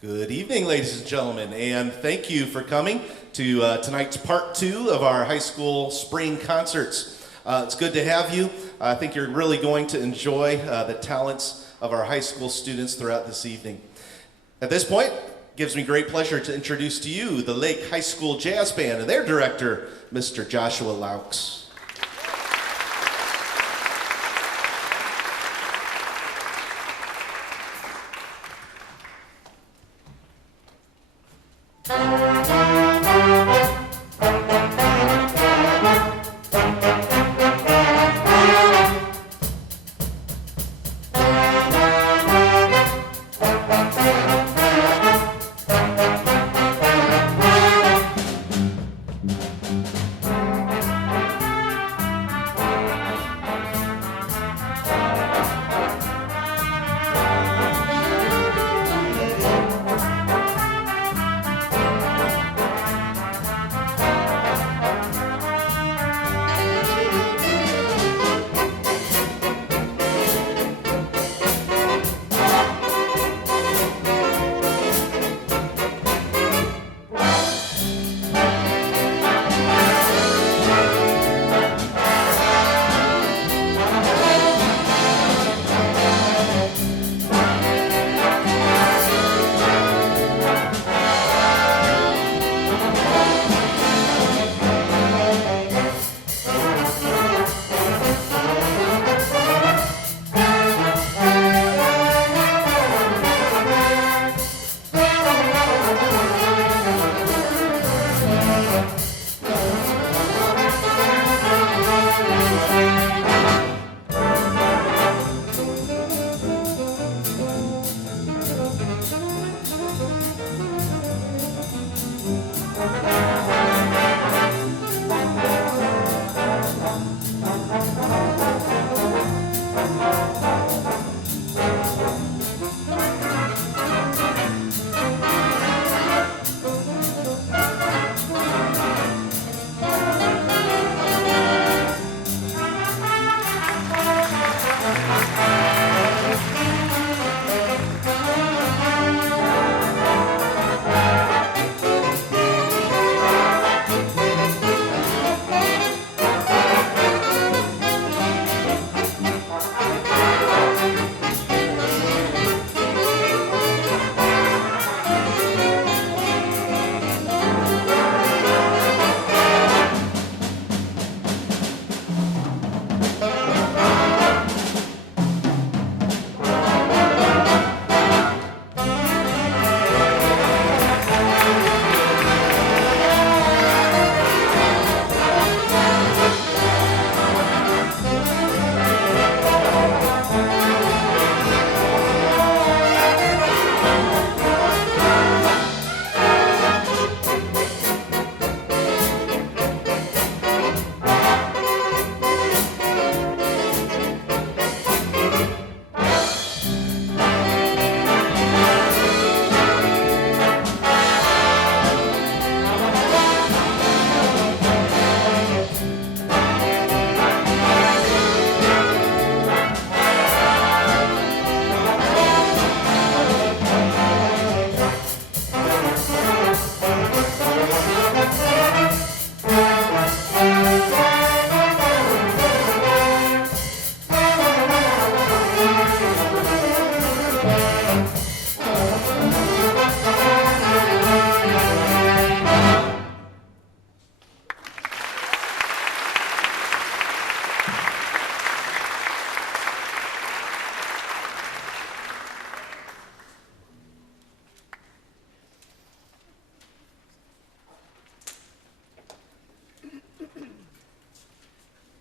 Good evening, ladies and gentlemen, and thank you for coming to tonight's part two of our high school spring concerts. It's good to have you. I think you're really going to enjoy the talents of our high school students throughout this evening. At this point, it gives me great pleasure to introduce to you the Lake High School Jazz Band and their director, Mr. Joshua Laux.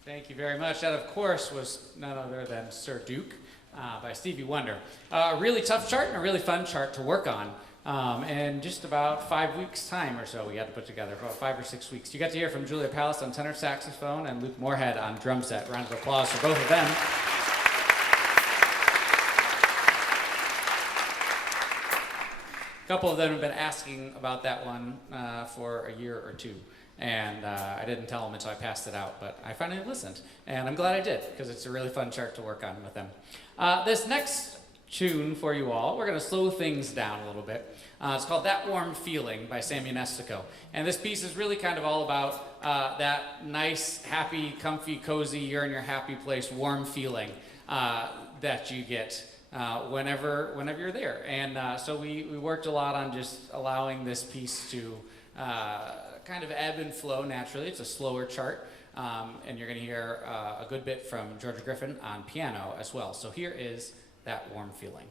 Thank you very much. That, of course, was none other than Sir Duke by Stevie Wonder. A really tough chart and a really fun chart to work on. And just about 5 weeks' time or so we had to put together, about 5 or 6 weeks. You got to hear from Julia Palace on tenor saxophone and Luke Moorhead on drum set. Round of applause for both of them. A couple of them have been asking about that one for a year or two. And I didn't tell them until I passed it out, but I finally listened. And I'm glad I did, because it's a really fun chart to work on with them. This next tune for you all. We're going to slow things down a little bit. It's called That Warm Feeling by Sam Ionesco. And this piece is really kind of all about that nice, happy, comfy, cozy, you're in your happy place, warm feeling that you get whenever you're there. And so we worked a lot on just allowing this piece to kind of ebb and flow naturally. It's a slower chart. And you're going to hear a good bit from Georgia Griffin on piano as well. So here is That Warm Feeling.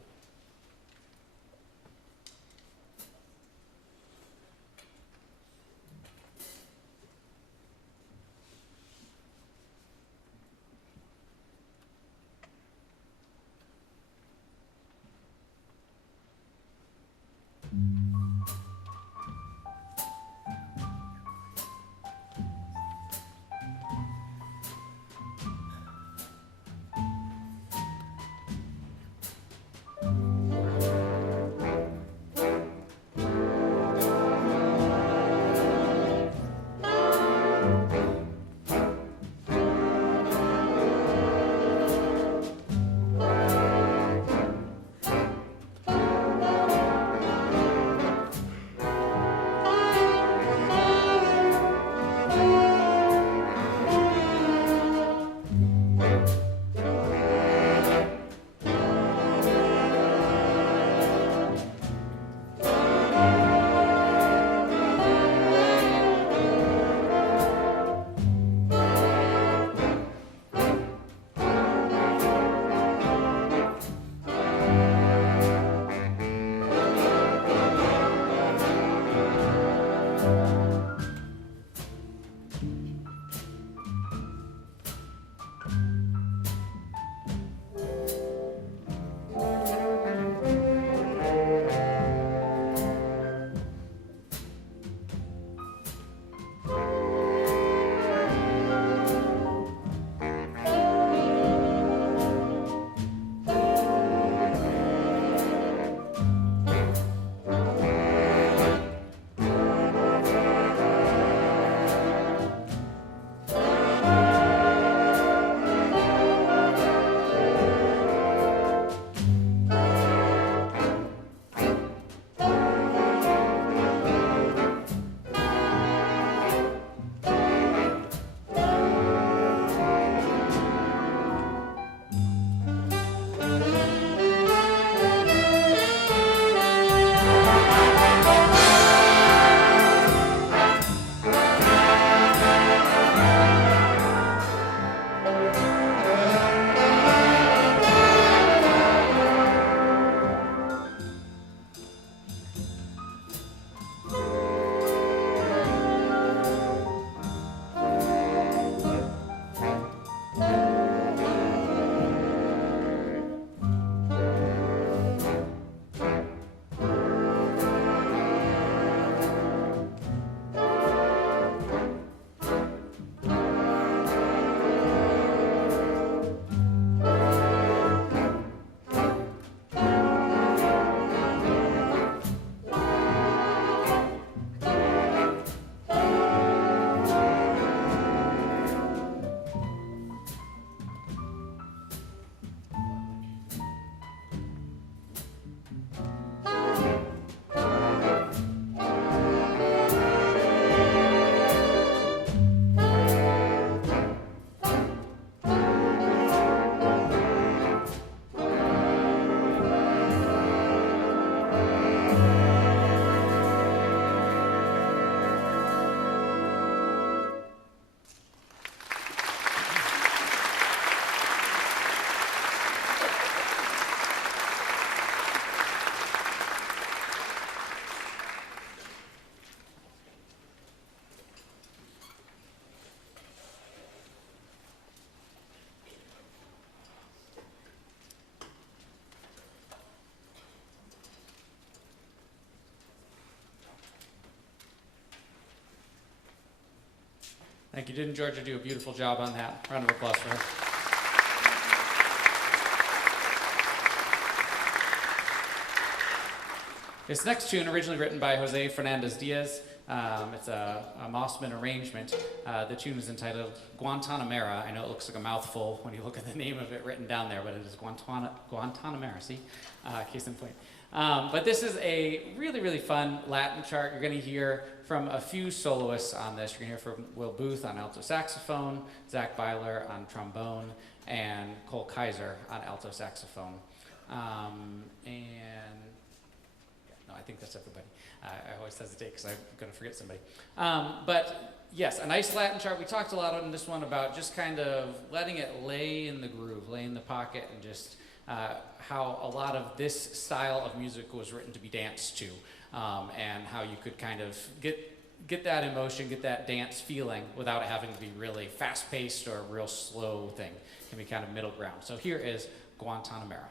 Thank you. Didn't Georgia do a beautiful job on that? Round of applause for her. This next tune, originally written by Jose Fernandez Diaz, It's a Mossman arrangement. The tune is entitled Guantanamera. I know it looks like a mouthful when you look at the name of it written down there, but it is Guantanamera, see? Case in point. But this is a really, really fun Latin chart. You're going to hear from a few soloists on this. You're going to hear from Will Booth on alto saxophone, Zach Byler on trombone, and Cole Kaiser on alto saxophone. No, I think that's everybody. I always hesitate because I'm going to forget somebody. But yes, a nice Latin chart. We talked a lot on this one about just kind of letting it lay in the groove, lay in the pocket, and just how a lot of this style of music was written to be danced to, and how you could kind of get that emotion, get that dance feeling without it having to be really fast-paced or a real slow thing. It can be kind of middle ground. So here is Guantanamera.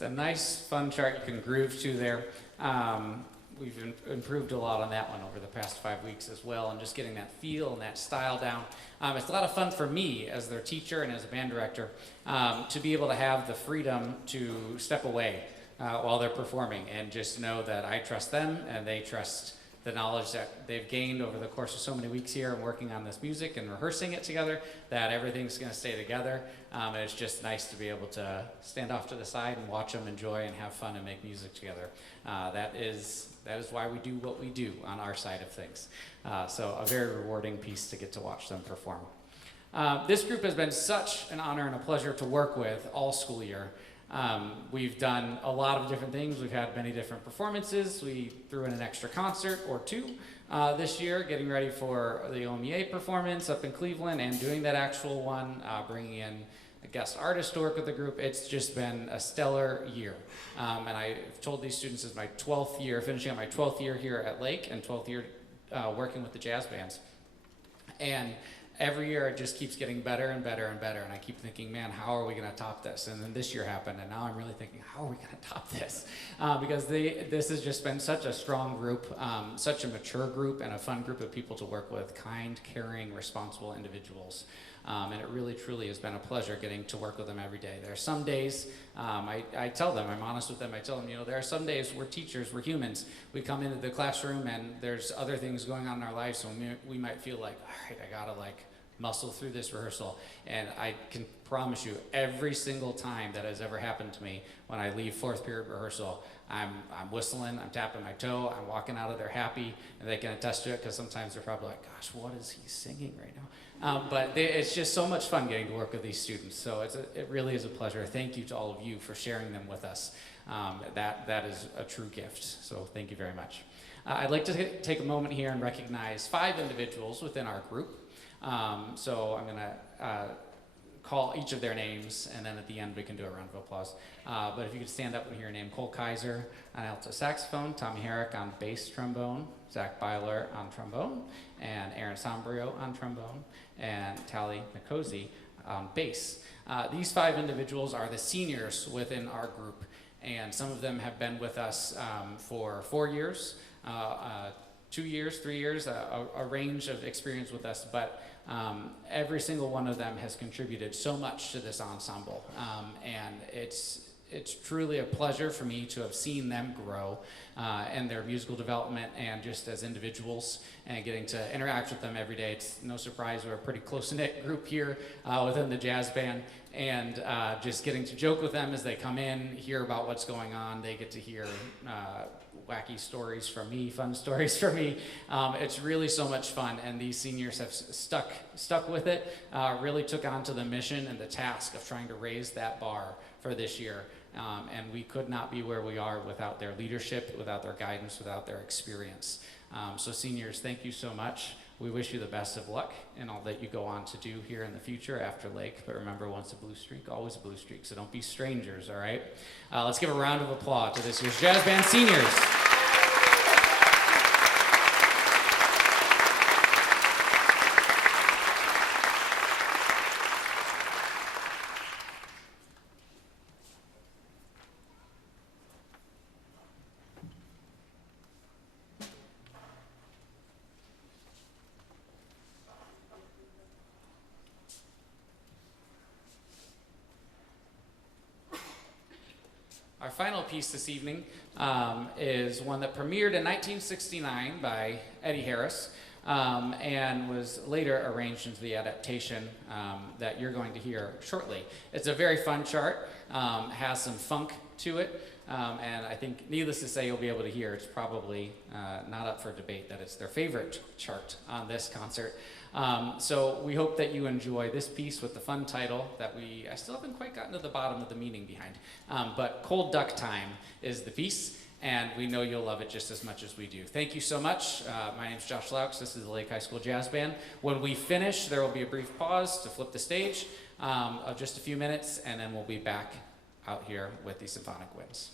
Just a nice, fun chart you can groove to there. We've improved a lot on that one over the past 5 weeks as well, and just getting that feel and that style down. It's a lot of fun for me as their teacher and as a band director to be able to have the freedom to step away while they're performing and just know that I trust them and they trust the knowledge that they've gained over the course of so many weeks here and working on this music and rehearsing it together, that everything's going to stay together. And it's just nice to be able to stand off to the side and watch them enjoy and have fun and make music together. That is why we do what we do on our side of things. So a very rewarding piece to get to watch them perform. This group has been such an honor and a pleasure to work with all school year. We've done a lot of different things. We've had many different performances. We threw in an extra concert or two this year, getting ready for the OMEA performance up in Cleveland and doing that actual one, bringing in a guest artist to work with the group. It's just been a stellar year. And I've told these students it's my 12th year, finishing up my 12th year here at Lake and 12th year working with the jazz bands. And every year it just keeps getting better and better and better, and I keep thinking, man, how are we going to top this? And then this year happened, and now I'm really thinking, how are we going to top this? Because this has just been such a strong group, such a mature group, and a fun group of people to work with, kind, caring, responsible individuals. And it really, truly has been a pleasure getting to work with them every day. There are some days, I tell them, I'm honest with them, I tell them, there are some days we're teachers, we're humans. We come into the classroom and there's other things going on in our lives, so we might feel like, all right, I gotta muscle through this rehearsal. And I can promise you, every single time that has ever happened to me, when I leave fourth period rehearsal, I'm whistling, I'm tapping my toe, I'm walking out of there happy, and they can attest to it, because sometimes they're probably like, gosh, what is he singing right now? But it's just so much fun getting to work with these students, so it really is a pleasure. Thank you to all of you for sharing them with us. That is a true gift, so thank you very much. I'd like to take a moment here and recognize 5 individuals within our group. So I'm gonna call each of their names, and then at the end we can do a round of applause. But if you could stand up and hear your name: Cole Kaiser on alto saxophone, Tommy Herrick on bass trombone, Zach Byler on trombone, and Aaron Sombrio on trombone, and Tally Nkosi on bass. These 5 individuals are the seniors within our group, and some of them have been with us for 4 years, 2 years, 3 years, a range of experience with us, but every single one of them has contributed so much to this ensemble, and it's truly a pleasure for me to have seen them grow in their musical development and just as individuals, and getting to interact with them every day. It's no surprise we're a pretty close-knit group here within the jazz band, and just getting to joke with them as they come in, hear about what's going on. They get to hear wacky stories from me, fun stories from me. It's really so much fun, and these seniors have stuck with it, really took on to the mission and the task of trying to raise that bar for this year. And we could not be where we are without their leadership, without their guidance, without their experience. So seniors, thank you so much. We wish you the best of luck in all that you go on to do here in the future after Lake. But remember, once a blue streak, always a blue streak. So don't be strangers, all right? Let's give a round of applause to this year's Jazz Band seniors. Our final piece this evening is one that premiered in 1969 by Eddie Harris and was later arranged into the adaptation that you're going to hear shortly. It's a very fun chart, has some funk to it, and I think, needless to say, you'll be able to hear it's probably not up for debate that it's their favorite chart on this concert. So we hope that you enjoy this piece with the fun title that I still haven't quite gotten to the bottom of the meaning behind, but Cold Duck Time is the piece, and we know you'll love it just as much as we do. Thank you so much. My name's Josh Laux. This is the Lake High School Jazz Band. When we finish, there will be a brief pause to flip the stage of just a few minutes, and then we'll be back out here with the Symphonic Winds.